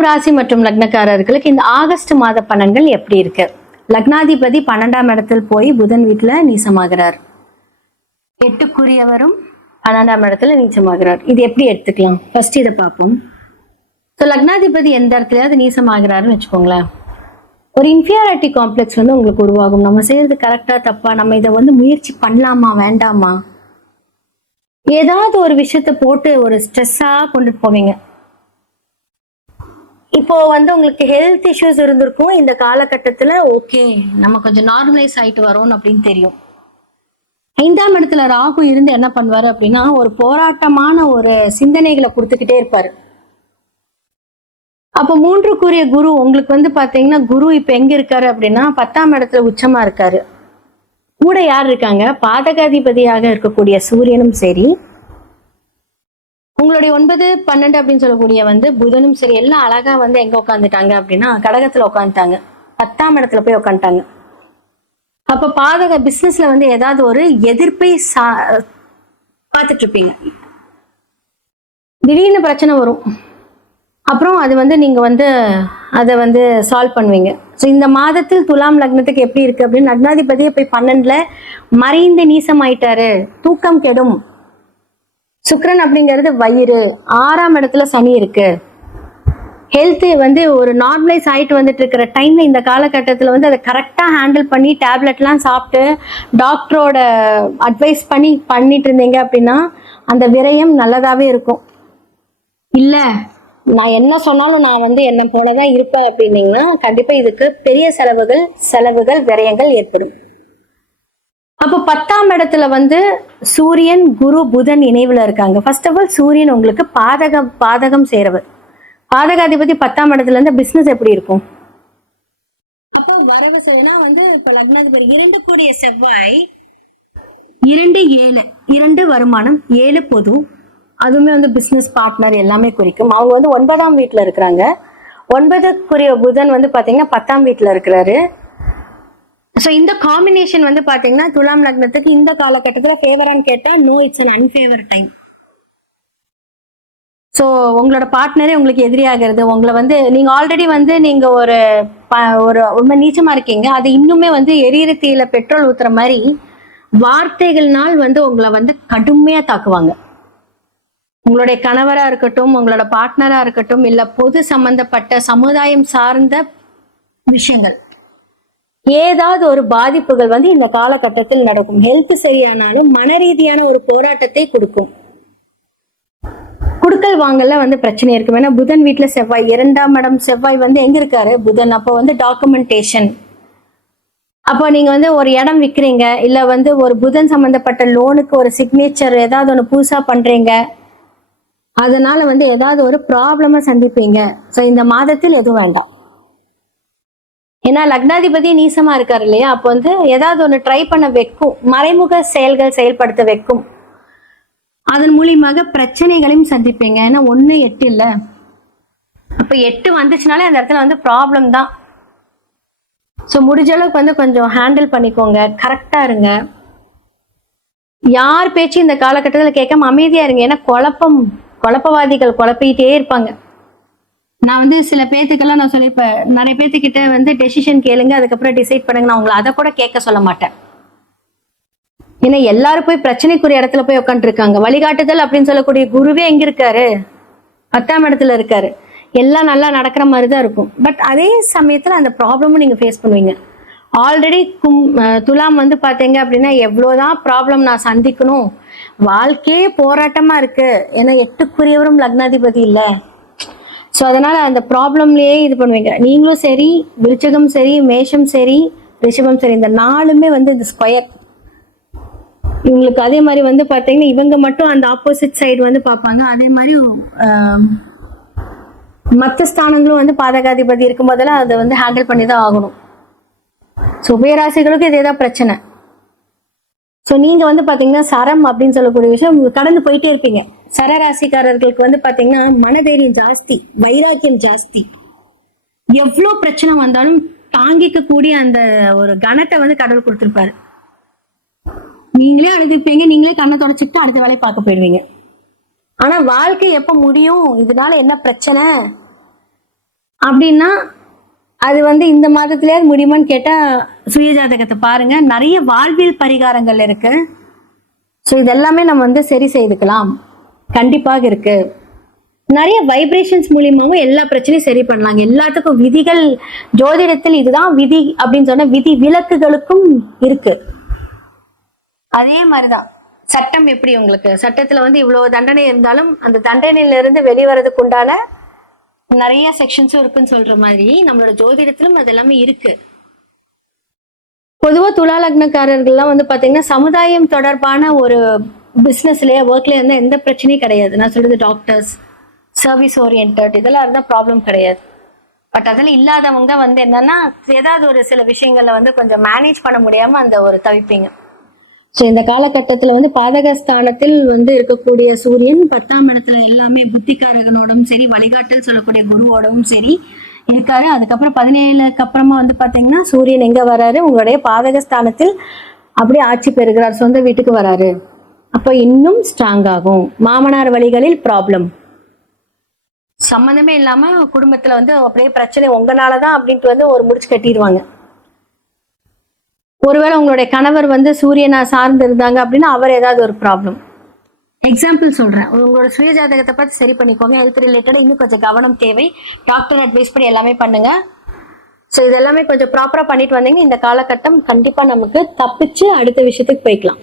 துலாம் ராசி மற்றும் லக்னக்காரர்களுக்கு இந்த ஆகஸ்ட் மாத பலன்கள் எப்படி இருக்கு? லக்னாதிபதி 12ஆம் இடத்தில் போய் புதன் வீட்டுல நீசமாகிறார். 8க்குரியவரும் 12ஆம் இடத்துல நீச்சமாகிறார். இது எப்படி எடுத்துக்கலாம்? ஃபர்ஸ்ட் இதை பார்ப்போம். லக்னாதிபதி எந்த இடத்துலயாவது நீசமாகிறாருன்னு வச்சுக்கோங்களேன், ஒரு இன்ஃபீரியாரிட்டி காம்ப்ளெக்ஸ் உங்களுக்கு உருவாகும். நம்ம செய்யறது கரெக்டா தப்பா, நம்ம இதை முயற்சி பண்ணலாமா வேண்டாமா, ஏதாவது ஒரு விஷயத்த போட்டு ஒரு ஸ்ட்ரெஸ்ஸா கொண்டுட்டு போவீங்க. இப்போ உங்களுக்கு ஹெல்த் இஷ்யூஸ் இருந்திருக்கும். இந்த காலகட்டத்துல ஓகே நம்ம கொஞ்சம் நார்மலைஸ் ஆயிட்டு வரோம் அப்படின்னு தெரியும். 5ஆம் இடத்துல ராகு இருந்து என்ன பண்ணுவாரு அப்படின்னா, ஒரு போராட்டமான ஒரு சிந்தனைகளை கொடுத்துக்கிட்டே இருப்பாரு. அப்ப 3க்குரிய குரு உங்களுக்கு பாத்தீங்கன்னா, குரு இப்ப எங்க இருக்காரு அப்படின்னா 10ஆம் இடத்துல உச்சமா இருக்காரு. கூட யார் இருக்காங்க? பாதகாதிபதியாக இருக்கக்கூடிய சூரியனும் சரி, உங்களுடைய 9, 12 அப்படின்னு சொல்லக்கூடிய புதனும் சரி, எல்லாம் அழகா எங்க உட்காந்துட்டாங்க அப்படின்னா கடகத்துல உட்காந்துட்டாங்க. 10ஆம் இடத்துல போய் உட்காந்துட்டாங்க. அப்ப பாதக பிசினஸ்ல ஏதாவது ஒரு எதிர்ப்பை பார்த்துட்டு இருப்பீங்க. திடீர்னு பிரச்சனை வரும். அப்புறம் அது நீங்க அதை சால்வ் பண்ணுவீங்க. ஸோ இந்த மாதத்தில் துலாம் லக்னத்துக்கு எப்படி இருக்கு அப்படின்னு, லக்னாதிபதியை போய் 12ல மறைந்து நீசம் ஆயிட்டாரு. தூக்கம் கெடும். சுக்கிரன் அப்படிங்கிறது வயிறு. 6ஆம் இடத்துல சனி இருக்கு. ஹெல்த் ஒரு நார்மலைஸ் ஆயிட்டு வந்துட்டு இருக்கிற டைம்ல இந்த காலகட்டத்தில் அதை கரெக்டா ஹேண்டில் பண்ணி டேப்லெட்லாம் சாப்பிட்டு டாக்டரோட அட்வைஸ் பண்ணிட்டு இருந்தீங்க அப்படின்னா அந்த விரயம் நல்லதாவே இருக்கும். இல்ல நான் என்ன சொன்னாலும் நான் என்ன போலதான் இருப்பேன் அப்படின்னீங்கன்னா கண்டிப்பா இதுக்கு பெரிய செலவுகள் விரயங்கள் ஏற்படும். அப்போ 10ஆம் இடத்துல சூரியன் குரு புதன் இணைவுல இருக்காங்க. ஃபர்ஸ்ட் ஆஃப் ஆல் சூரியன் உங்களுக்கு பாதகம் சேரவர். பாதகாதிபதி 10ஆம் இடத்துல இருந்து பிசினஸ் எப்படி இருக்கும்? அப்போ வரவு செய்யனா இப்போ லக்னாதிபதி 2க்குரிய செவ்வாய் 2, 7, 2 வருமானம், 7 பொது, அதுவுமே பிசினஸ் பார்ட்னர் எல்லாமே குறிக்கும். அவங்க 9ஆம் வீட்டுல இருக்கிறாங்க. 9க்குரிய புதன் பாத்தீங்கன்னா 10ஆம் வீட்டுல இருக்கிறாரு. ஸோ இந்த காம்பினேஷன் பாத்தீங்கன்னா துலாம் லக்னத்துக்கு இந்த காலகட்டத்தில் ஃபேவரான்னு கேட்டா no, it's an unfavour time. So உங்களோட பார்ட்னரே உங்களுக்கு எதிரியாகிறது. உங்களை நீங்க ஆல்ரெடி நீங்க ஒரு ரொம்ப நீச்சமா இருக்கீங்க. அது இன்னுமே எரியிற தீயில பெட்ரோல் ஊத்துற மாதிரி வார்த்தைகள்னால் உங்களை கடுமையா தாக்குவாங்க. உங்களுடைய கணவரா இருக்கட்டும், உங்களோட பார்ட்னரா இருக்கட்டும், இல்ல பொது சம்பந்தப்பட்ட சமுதாயம் சார்ந்த விஷயங்கள், ஏதாவது ஒரு பாதிப்புகள் இந்த காலகட்டத்தில் நடக்கும். ஹெல்த் சரியானாலும் மன ரீதியான ஒரு போராட்டத்தை கொடுக்கும். குடுக்கல் வாங்கல பிரச்சனை இருக்கும். ஏன்னா புதன் வீட்டுல செவ்வாய், 2ஆம் இடம் செவ்வாய் எங்க இருக்காரு? புதன். அப்போ டாக்குமெண்டேஷன். அப்போ நீங்க ஒரு இடம் விற்கிறீங்க, இல்ல ஒரு புதன் சம்பந்தப்பட்ட லோனுக்கு ஒரு சிக்னேச்சர் ஏதாவது ஒன்று புதுசா பண்றீங்க, அதனால ஏதாவது ஒரு ப்ராப்ளமா சந்திப்பீங்க. ஸோ இந்த மாதத்தில் எதுவும் வேண்டாம். ஏன்னா லக்னாதிபதி நீசமா இருக்காரு இல்லையா? அப்போ ஏதாவது ஒன்று ட்ரை பண்ண வைக்கும். மறைமுக செயல்கள் செயல்படுத்த வைக்கும். அதன் மூலியமாக பிரச்சனைகளையும் சந்திப்பீங்க. ஏன்னா 1, 8 இல்ல. அப்ப 8 வந்துச்சுனாலே அந்த இடத்துல ப்ராப்ளம் தான். ஸோ முடிஞ்ச அளவுக்கு கொஞ்சம் ஹேண்டில் பண்ணிக்கோங்க. கரெக்டா இருங்க. யார் பேச்சு இந்த காலகட்டத்தில் கேட்காம அமைதியா இருங்க. ஏன்னா குழப்பவாதிகள் குழப்பிக்கிட்டே இருப்பாங்க. நான் சில பேத்துக்கெல்லாம் நான் சொல்லிப்பேன், நிறைய பேத்துக்கிட்ட டெசிஷன் கேளுங்க, அதுக்கப்புறம் டிசைட் பண்ணுங்க. நான் உங்களை அதை கூட கேட்க சொல்ல மாட்டேன். ஏன்னா எல்லாரும் போய் பிரச்சனைக்குரிய இடத்துல போய் உட்காந்துருக்காங்க. வழிகாட்டுதல் அப்படின்னு சொல்லக்கூடிய குருவே எங்க இருக்காரு? 10ஆம் இடத்துல இருக்காரு. எல்லாம் நல்லா நடக்கிற மாதிரி தான் இருக்கும். பட் அதே சமயத்துல அந்த ப்ராப்ளமும் நீங்க ஃபேஸ் பண்ணுவீங்க. ஆல்ரெடி துலாம் பாத்தீங்க அப்படின்னா எவ்வளவுதான் ப்ராப்ளம் நான் சந்திக்கணும், வாழ்க்கையே போராட்டமா இருக்கு. ஏன்னா 8க்குரியவரும் லக்னாதிபதி இல்லை. ஸோ அதனால அந்த ப்ராப்ளம்லயே இது பண்ணுவீங்க. நீங்களும் சரி, விருச்சகம் சரி, மேஷம் சரி, ரிஷபம் சரி, இந்த 4மே இந்த ஸ்கொயர் இவங்களுக்கு. அதே மாதிரி பார்த்தீங்கன்னா இவங்க மட்டும் அந்த ஆப்போசிட் சைடு பார்ப்பாங்க. அதே மாதிரி மற்ற ஸ்தானங்களும் பாதகாதிபதி இருக்கும் போதெல்லாம் அதை ஹேண்டில் பண்ணி தான் ஆகணும். ஸோ உபயராசிகளுக்கு இது ஏதாவது பிரச்சனை. ஸோ நீங்க பாத்தீங்கன்னா சரம் அப்படின்னு சொல்லக்கூடிய விஷயம் கடந்து போயிட்டே இருப்பீங்க. சரராசிக்காரர்களுக்கு பாத்தீங்கன்னா மனதைரியம் ஜாஸ்தி, வைராக்கியம் ஜாஸ்தி. எவ்வளவு பிரச்சனை வந்தாலும் தாங்கிக்க கூடிய அந்த ஒரு கணத்தை கடவுள் கொடுத்திருப்பாரு. நீங்களே அழுதுப்பீங்க, நீங்களே கண்ணை தொடச்சிட்டு அடுத்த வேலையை பார்க்க போயிடுவீங்க. ஆனா வாழ்க்கை எப்ப முடியும், இதனால என்ன பிரச்சனை, அப்படின்னா அது வந்து இந்த மாதத்திலேயே முடியுமான்னு கேட்டா சுயஜாதகத்தை பாருங்க, நிறைய வாழ்வியல் பரிகாரங்கள் இருக்கு. ஸோ இதெல்லாமே நம்ம வந்து சரி செய்துக்கலாம், கண்டிப்பாக இருக்கு. நிறைய வைப்ரேஷன்ஸ் மூலியமாவும் எல்லா பிரச்சனையும் சரி பண்ணலாங்க. எல்லாத்துக்கும் விதிகள், ஜோதிடத்தில் இதுதான் விதி அப்படின்னு சொன்ன விதி விலக்குகளுக்கும் இருக்கு. அதே மாதிரிதான் சட்டம். எப்படி உங்களுக்கு சட்டத்துல வந்து இவ்வளவு தண்டனை இருந்தாலும் அந்த தண்டனையில இருந்து வெளிவரதுக்கு உண்டான நிறைய செக்ஷன்ஸும் இருக்குன்னு சொல்ற மாதிரி நம்மளோட ஜோதிடத்திலும் அது எல்லாமே இருக்கு. பொதுவா துலா லக்னக்காரர்கள்லாம் வந்து பாத்தீங்கன்னா சமுதாயம் தொடர்பான ஒரு பிசினஸ்லயே ஒர்க்ல இருந்தா எந்த பிரச்சனையும் கிடையாது. நான் சொல்றது டாக்டர்ஸ், சர்வீஸ் ஓரியன்ட், இதெல்லாம் இருந்தா ப்ராப்ளம் கிடையாது. பட் அதில் இல்லாதவங்க வந்து என்னன்னா ஏதாவது ஒரு சில விஷயங்கள்ல வந்து கொஞ்சம் மேனேஜ் பண்ண முடியாம அந்த ஒரு தவிப்பீங்க. ஸோ இந்த காலகட்டத்தில் வந்து பாதகஸ்தானத்தில் வந்து இருக்கக்கூடிய சூரியன் 10ஆம் இடத்துல எல்லாமே புத்திகாரகனோடும் சரி, வழிகாட்டல் சொல்லக்கூடிய குருவோடவும் சரி இருக்காரு. அதுக்கப்புறம் 17க்கு அப்புறமா வந்து பாத்தீங்கன்னா சூரியன் எங்க வராரு, உங்களுடைய பாதகஸ்தானத்தில் அப்படியே ஆட்சி பெறுகிறார், சொந்த வீட்டுக்கு வராரு. அப்போ இன்னும் ஸ்ட்ராங் ஆகும். மாமனார் வழிகளில் ப்ராப்ளம், சம்மந்தமே இல்லாம குடும்பத்துல வந்து அப்படியே பிரச்சனை உங்களாலதான் அப்படின்ட்டு வந்து ஒரு முடிச்சு கட்டிடுவாங்க. ஒருவேளை உங்களுடைய கணவர் வந்து சூரியனா சார்ந்து இருந்தாங்க அப்படின்னா அவர் ஏதாவது ஒரு ப்ராப்ளம். எக்ஸாம்பிள் சொல்றேன், உங்களோட சுய ஜாதகத்தை பார்த்து சரி பண்ணிக்கோங்க. ஹெல்த் ரிலேட்டடா இன்னும் கொஞ்சம் கவனம் தேவை. டாக்டர் அட்வைஸ் பண்ணி எல்லாமே பண்ணுங்க. ஸோ இதெல்லாமே கொஞ்சம் ப்ராப்பரா பண்ணிட்டு வந்தீங்க, இந்த காலகட்டம் கண்டிப்பா நமக்கு தப்பிச்சு அடுத்த விஷயத்துக்கு போய்க்கலாம்.